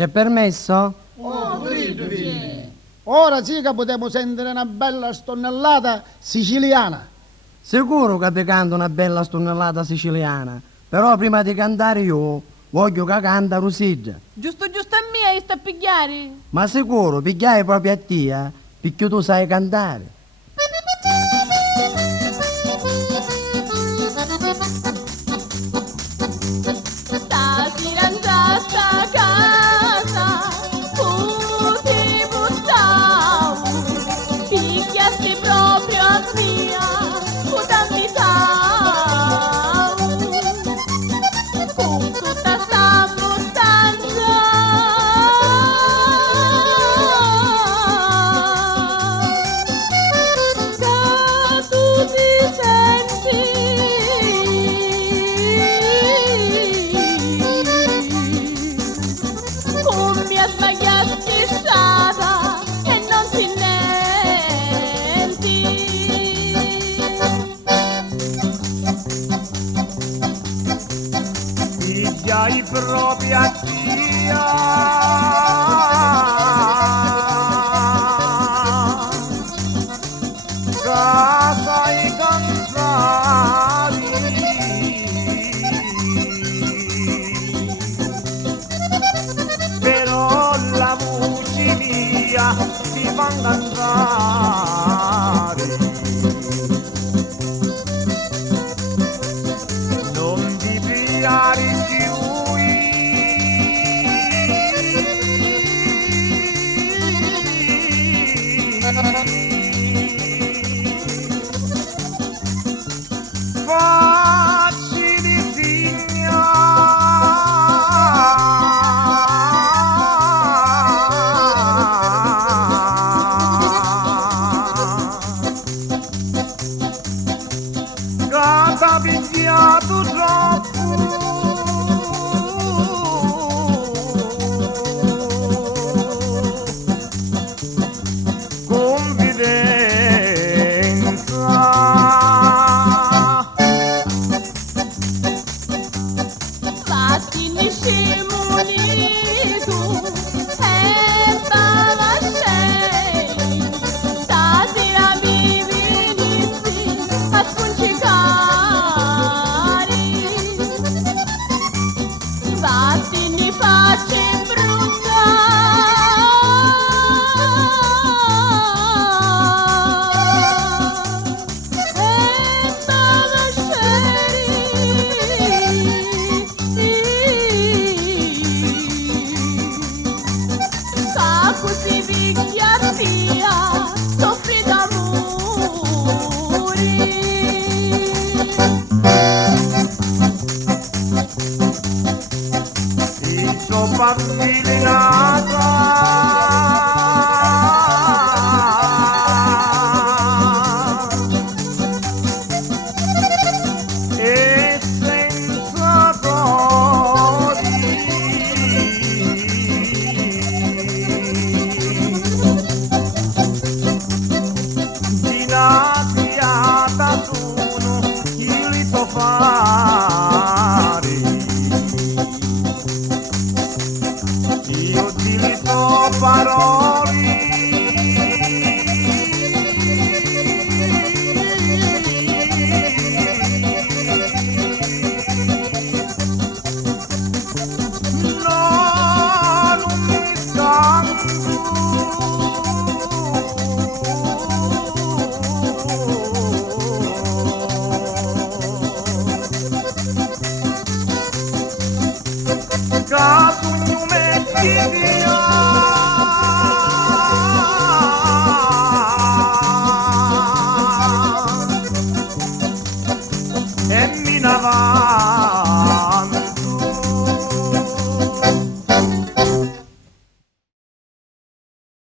C'è permesso? Oh, dritto, figlio. Ora sì che potremo sentire una bella stonnellata siciliana. Sicuro che ti canto una bella stonnellata siciliana, però prima di cantare io voglio che canta Rosiggia. Giusto a mia, sta a pigliare. Ma sicuro, pigliai proprio a te, perché tu sai cantare. Stasera in sta casa, tu ti buttavo, picchiasti proprio a mia, putanti con tutta sta mostanza. Che tu ti senti come a sbagliarti strada e non si nenti. Pigliai proprio a tia. Casa i cantari. Però la voce mia si fa cantare. Non ti pigliare più. Facci di figlia. Gata pigliato troppo confidenza. Vattene scemo tu e balascei, stasera mi venissi a scongiugare. Vattene facce così picchia via, soffri d'amore. Il suo e senza dori. Dinaffiata sono il tuo fare. Io ti do parole. No, non mi stanco. Caso non metti via. E mi nava